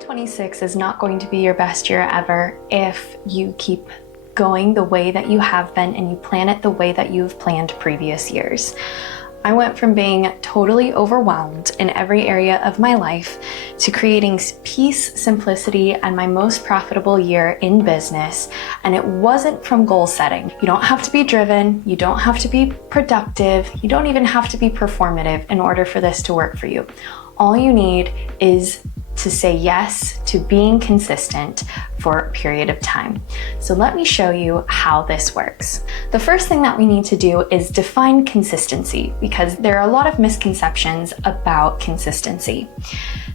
2026 is not going to be your best year ever if you keep going the way that you have been and you plan it the way that you've planned previous years. I went from being totally overwhelmed in every area of my life to creating peace, simplicity, and my most profitable year in business. And it wasn't from goal setting. You don't have to be driven. You don't have to be productive. You don't even have to be performative in order for this to work for you. All you need is to say yes to being consistent for a period of time. So let me show you how this works. The first thing that we need to do is define consistency, because there are a lot of misconceptions about consistency.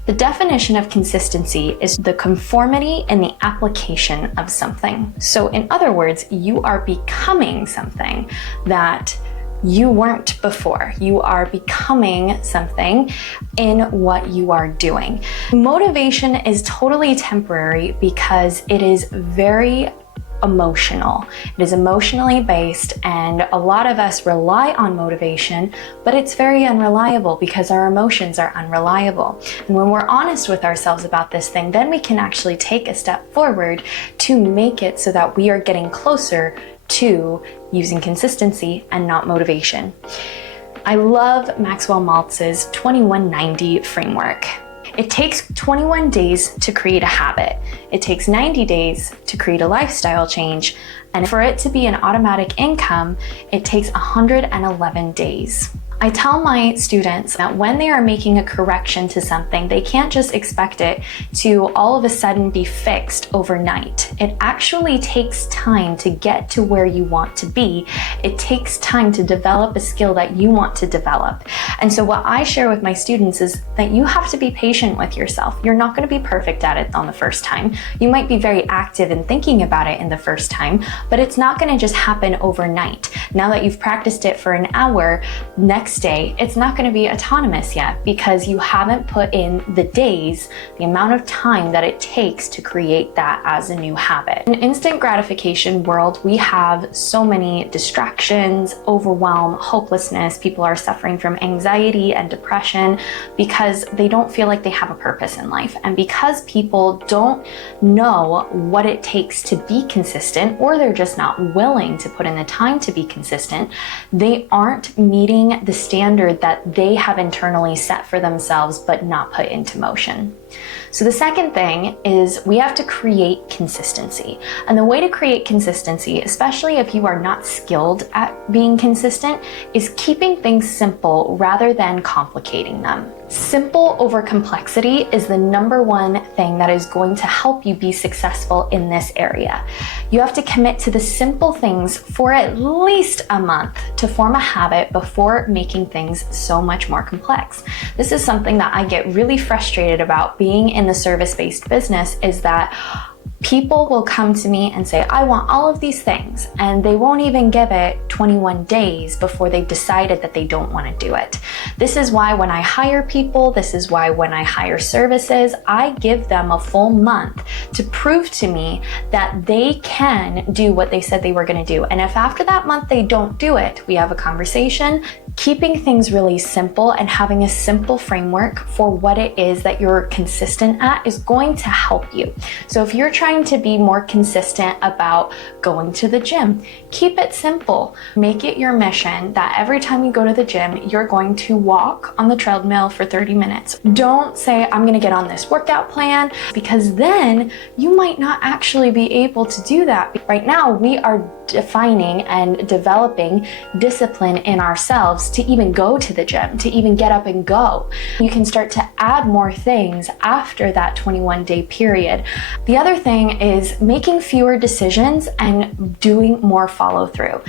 The definition of consistency is the conformity in the application of something. So in other words, you are becoming something that you weren't before. You are becoming something in what you are doing. Motivation is totally temporary because it is very emotional. It is emotionally based, and a lot of us rely on motivation, but it's very unreliable because our emotions are unreliable. And when we're honest with ourselves about this thing, then we can actually take a step forward to make it so that we are getting closer to using consistency and not motivation. I love Maxwell Maltz's 2190 framework. It takes 21 days to create a habit. It takes 90 days to create a lifestyle change. And for it to be an automatic income, it takes 111 days. I tell my students that when they are making a correction to something, they can't just expect it to all of a sudden be fixed overnight. It actually takes time to get to where you want to be. It takes time to develop a skill that you want to develop. And so what I share with my students is that you have to be patient with yourself. You're not going to be perfect at it on the first time. You might be very active in thinking about it in the first time, but it's not going to just happen overnight. Now that you've practiced it for an hour, next day, it's not going to be autonomous yet because you haven't put in the days, the amount of time that it takes to create that as a new habit. In an instant gratification world, we have so many distractions, overwhelm, hopelessness. People are suffering from anxiety and depression because they don't feel like they have a purpose in life. And because people don't know what it takes to be consistent, or they're just not willing to put in the time to be consistent, they aren't meeting the standard that they have internally set for themselves but not put into motion. So the second thing is we have to create consistency. And the way to create consistency, especially if you are not skilled at being consistent, is keeping things simple rather than complicating them. Simple over complexity is the number one thing that is going to help you be successful in this area. You have to commit to the simple things for at least a month to form a habit before making things so much more complex. This is something that I get really frustrated about being in the service-based business, is that people will come to me and say, I want all of these things, and they won't even give it 21 days before they've decided that they don't want to do it. This is why when I hire people, this is why when I hire services, I give them a full month to prove to me that they can do what they said they were going to do. And if after that month they don't do it, we have a conversation. Keeping things really simple and having a simple framework for what it is that you're consistent at is going to help you. So if you're trying to be more consistent about going to the gym, keep it simple. Make it your mission that every time you go to the gym, you're going to walk on the treadmill for 30 minutes. Don't say, I'm going to get on this workout plan, because then you might not actually be able to do that. Right now, we are defining and developing discipline in ourselves to even go to the gym, to even get up and go. You can start to add more things after that 21-day period. The other thing is making fewer decisions and doing more follow through.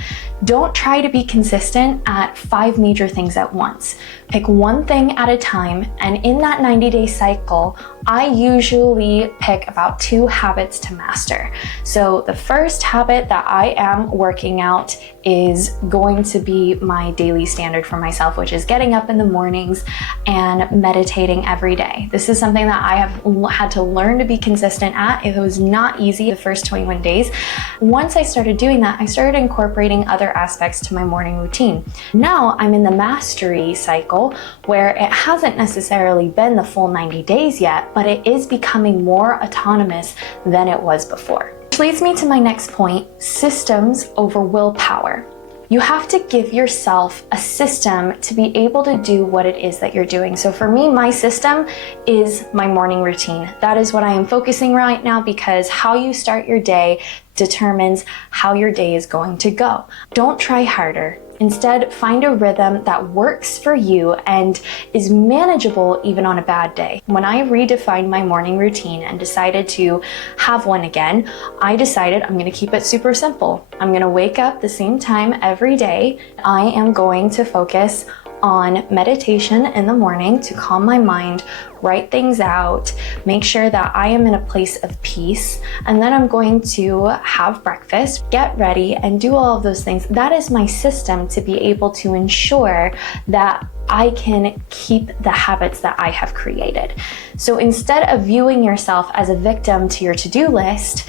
Don't try to be consistent at 5 major things at once. Pick one thing at a time, and in that 90-day cycle, I usually pick about 2 habits to master. So the first habit that I am working out is going to be my daily standard for myself, which is getting up in the mornings and meditating every day. This is something that I have had to learn to be consistent at. It was not easy the first 21 days. Once I started doing that, I started incorporating other other aspects to my morning routine. Now I'm in the mastery cycle where it hasn't necessarily been the full 90 days yet, but it is becoming more autonomous than it was before. Which leads me to my next point, systems over willpower. You have to give yourself a system to be able to do what it is that you're doing. So for me, my system is my morning routine. That is what I am focusing right now, because how you start your day determines how your day is going to go. Don't try harder. Instead, find a rhythm that works for you and is manageable even on a bad day. When I redefined my morning routine and decided to have one again, I decided I'm going to keep it super simple. I'm going to wake up the same time every day. I am going to focus on meditation in the morning to calm my mind, write things out, make sure that I am in a place of peace, and then I'm going to have breakfast, get ready, and do all of those things. That is my system to be able to ensure that I can keep the habits that I have created. So instead of viewing yourself as a victim to your to-do list,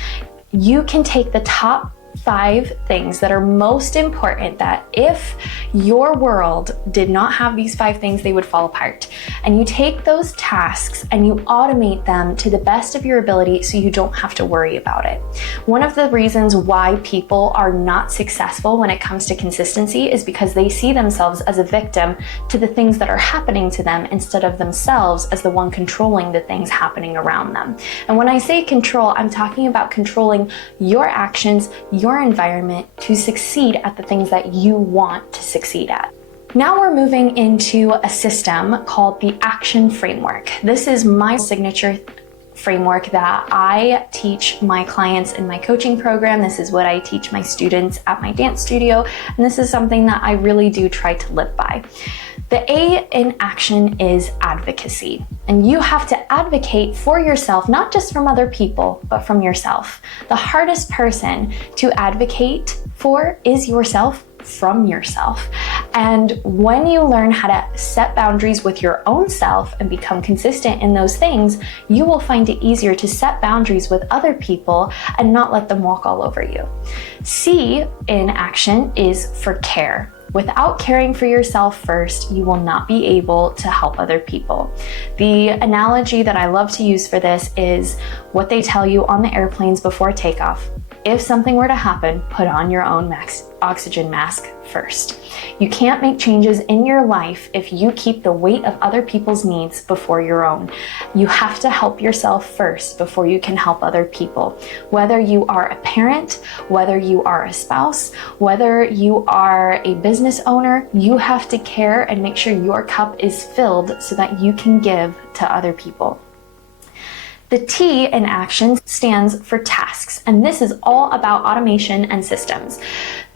you can take the top 5 things that are most important, that if your world did not have these 5 things, they would fall apart. And you take those tasks and you automate them to the best of your ability so you don't have to worry about it. One of the reasons why people are not successful when it comes to consistency is because they see themselves as a victim to the things that are happening to them instead of themselves as the one controlling the things happening around them. And when I say control, I'm talking about controlling your actions, your environment to succeed at the things that you want to succeed at. Now we're moving into a system called the action framework. This is my signature framework that I teach my clients in my coaching program. This is what I teach my students at my dance studio, and this is something that I really do try to live by. The A in action is advocacy, and you have to advocate for yourself, not just from other people, but from yourself. The hardest person to advocate for is yourself, from yourself. And when you learn how to set boundaries with your own self and become consistent in those things, you will find it easier to set boundaries with other people and not let them walk all over you. C in action is for care. Without caring for yourself first, you will not be able to help other people. The analogy that I love to use for this is what they tell you on the airplanes before takeoff. If something were to happen, put on your own oxygen mask first. You can't make changes in your life if you keep the weight of other people's needs before your own. You have to help yourself first before you can help other people. Whether you are a parent, whether you are a spouse, whether you are a business owner, you have to care and make sure your cup is filled so that you can give to other people. The T in action stands for tasks, and this is all about automation and systems.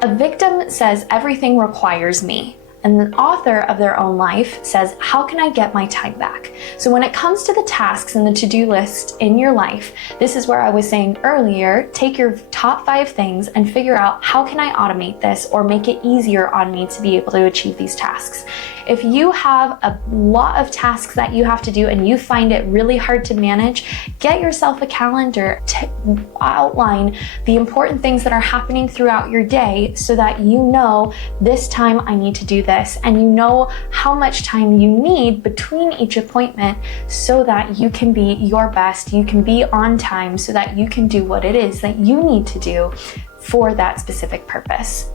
A victim says everything requires me, and the author of their own life says, how can I get my time back? So when it comes to the tasks and the to-do list in your life, this is where I was saying earlier, take your top 5 things and figure out, how can I automate this or make it easier on me to be able to achieve these tasks? If you have a lot of tasks that you have to do and you find it really hard to manage, get yourself a calendar to outline the important things that are happening throughout your day so that you know this time I need to do this, and you know how much time you need between each appointment so that you can be your best, you can be on time so that you can do what it is that you need to do for that specific purpose.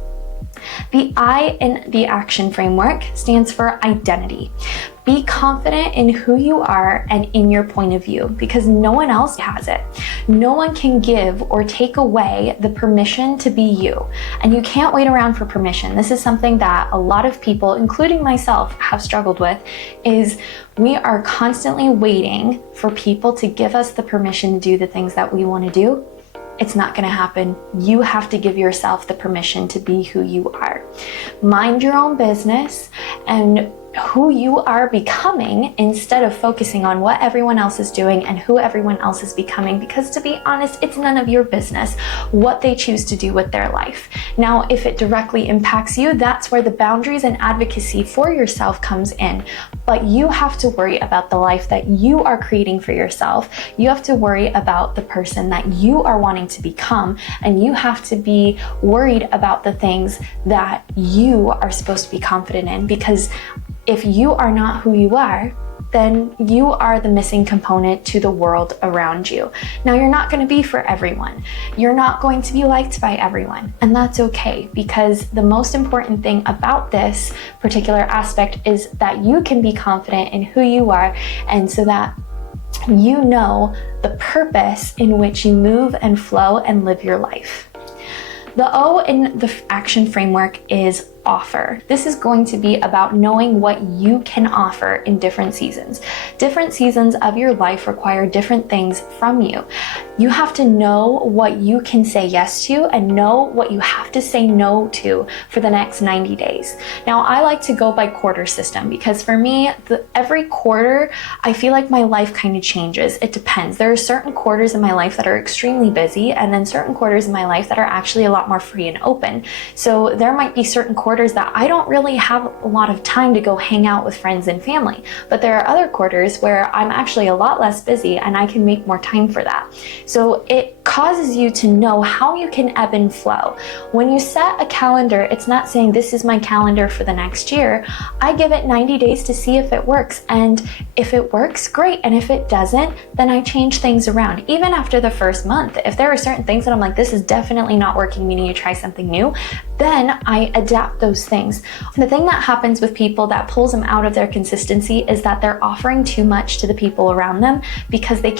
The I in the action framework stands for identity. Be confident in who you are and in your point of view, because no one else has it. No one can give or take away the permission to be you. And you can't wait around for permission. This is something that a lot of people, including myself, have struggled with, is we are constantly waiting for people to give us the permission to do the things that we want to do. It's not going to happen. You have to give yourself the permission to be who you are. Mind your own business and who you are becoming instead of focusing on what everyone else is doing and who everyone else is becoming, because to be honest, it's none of your business what they choose to do with their life. Now, if it directly impacts you, that's where the boundaries and advocacy for yourself comes in. But you have to worry about the life that you are creating for yourself. You have to worry about the person that you are wanting to become, and you have to be worried about the things that you are supposed to be confident in, because if you are not who you are, then you are the missing component to the world around you. Now, you're not going to be for everyone. You're not going to be liked by everyone, and that's okay, because the most important thing about this particular aspect is that you can be confident in who you are, and so that you know the purpose in which you move and flow and live your life. The O in the action framework is offer. This is going to be about knowing what you can offer in different seasons. Different seasons of your life require different things from you. You have to know what you can say yes to and know what you have to say no to for the next 90 days. Now, I like to go by quarter system because for me, every quarter, I feel like my life kind of changes. It depends. There are certain quarters in my life that are extremely busy, and then certain quarters in my life that are actually a lot more free and open. So there might be certain quarters that I don't really have a lot of time to go hang out with friends and family. But there are other quarters where I'm actually a lot less busy and I can make more time for that. So it causes you to know how you can ebb and flow. When you set a calendar, it's not saying this is my calendar for the next year. I give it 90 days to see if it works. And if it works, great. And if it doesn't, then I change things around. Even after the first month, if there are certain things that I'm like, this is definitely not working, we need to try something new, then I adapt those things. The thing that happens with people that pulls them out of their consistency is that they're offering too much to the people around them because they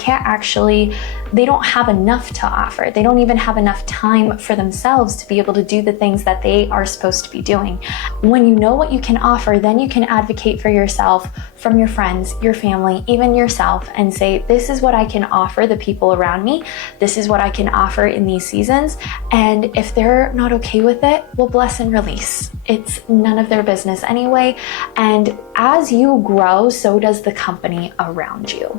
don't have enough to offer. They don't even have enough time for themselves to be able to do the things that they are supposed to be doing. When you know what you can offer, then you can advocate for yourself from your friends, your family, even yourself, and say, this is what I can offer the people around me. This is what I can offer in these seasons. And if they're not okay with it, well, bless and release. It's none of their business anyway. And as you grow, so does the company around you.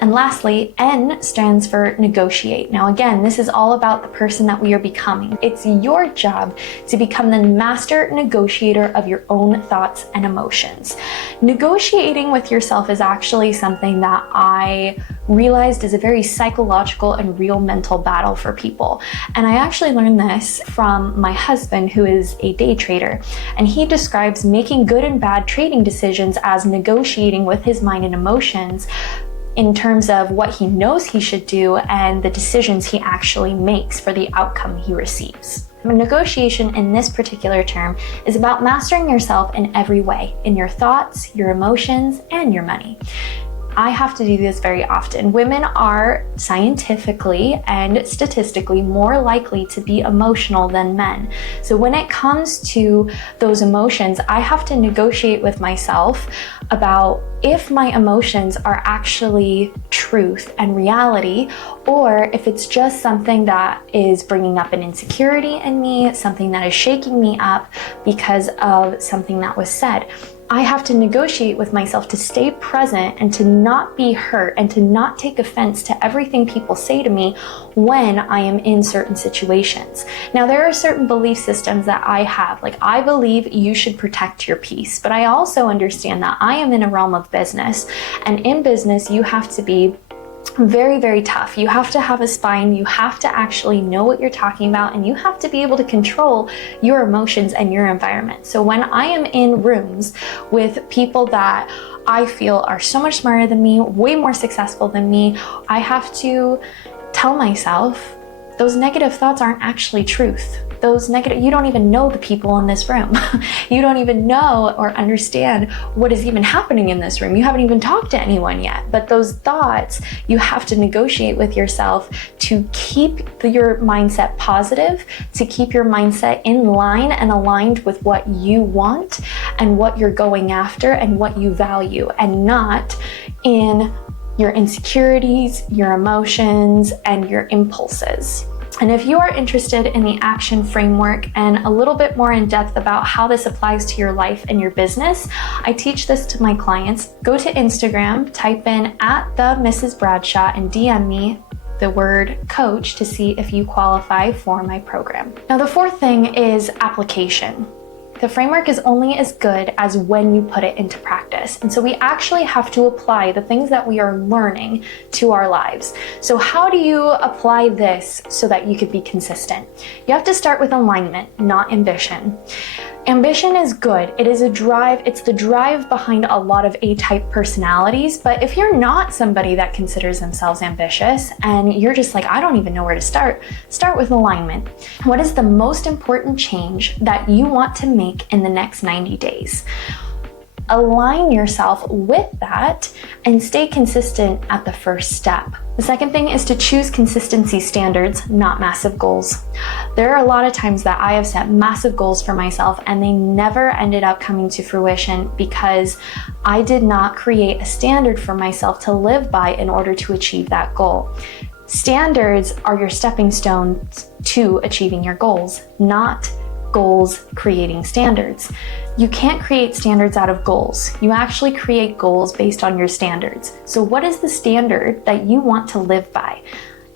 And lastly, N stands for negotiate. Now again, this is all about the person that we are becoming. It's your job to become the master negotiator of your own thoughts and emotions. Negotiating with yourself is actually something that I realized is a very psychological and real mental battle for people. And I actually learned this from my husband, who is a day trader. And he describes making good and bad trading decisions as negotiating with his mind and emotions in terms of what he knows he should do and the decisions he actually makes for the outcome he receives. Negotiation in this particular term is about mastering yourself in every way, in your thoughts, your emotions, and your money. I have to do this very often. Women are scientifically and statistically more likely to be emotional than men. So when it comes to those emotions, I have to negotiate with myself about if my emotions are actually truth and reality, or if it's just something that is bringing up an insecurity in me, something that is shaking me up because of something that was said. I have to negotiate with myself to stay present and to not be hurt and to not take offense to everything people say to me when I am in certain situations. Now, there are certain belief systems that I have. Like, I believe you should protect your peace, but I also understand that I am in a realm of business, and in business, you have to be very, very tough. You have to have a spine. You have to actually know what you're talking about, and you have to be able to control your emotions and your environment. So when I am in rooms with people that I feel are so much smarter than me, way more successful than me, I have to tell myself those negative thoughts aren't actually truth. You don't even know the people in this room. You don't even know or understand what is even happening in this room. You haven't even talked to anyone yet. But those thoughts, you have to negotiate with yourself to keep your mindset positive, to keep your mindset in line and aligned with what you want and what you're going after and what you value, and not in your insecurities, your emotions, and your impulses. And if you are interested in the action framework and a little bit more in depth about how this applies to your life and your business, I teach this to my clients. Go to Instagram, type in @the Mrs. Bradshaw and DM me the word coach to see if you qualify for my program. Now, the fourth thing is application. The framework is only as good as when you put it into practice. And so we actually have to apply the things that we are learning to our lives. So how do you apply this so that you could be consistent? You have to start with alignment, not ambition. Ambition is good. It is a drive. It's the drive behind a lot of A-type personalities. But if you're not somebody that considers themselves ambitious and you're just like, I don't even know where to start with alignment. What is the most important change that you want to make in the next 90 days? Align yourself with that and stay consistent at the first step. The second thing is to choose consistency standards, not massive goals. There are a lot of times that I have set massive goals for myself and they never ended up coming to fruition because I did not create a standard for myself to live by in order to achieve that goal. Standards are your stepping stones to achieving your goals, not goals creating standards. You can't create standards out of goals. You actually create goals based on your standards. So what is the standard that you want to live by?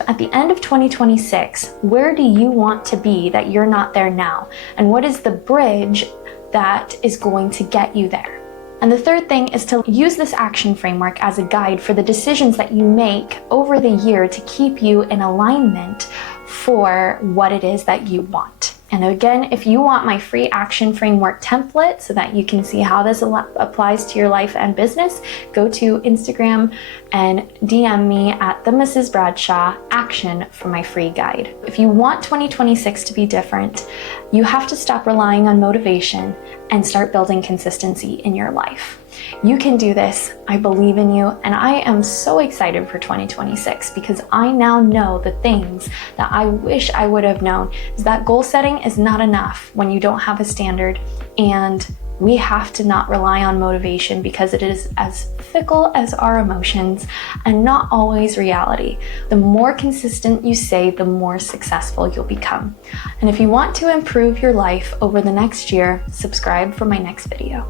At the end of 2026, where do you want to be that you're not there now? And what is the bridge that is going to get you there? And the third thing is to use this action framework as a guide for the decisions that you make over the year to keep you in alignment for what it is that you want. And again, if you want my free action framework template so that you can see how this applies to your life and business, go to Instagram and DM me @the Mrs. Bradshaw action for my free guide. If you want 2026 to be different, you have to stop relying on motivation and start building consistency in your life. You can do this. I believe in you, and I am so excited for 2026 because I now know the things that I wish I would have known. Is that goal setting is not enough when you don't have a standard, and we have to not rely on motivation because it is as fickle as our emotions and not always reality. The more consistent you stay, the more successful you'll become. And if you want to improve your life over the next year, subscribe for my next video.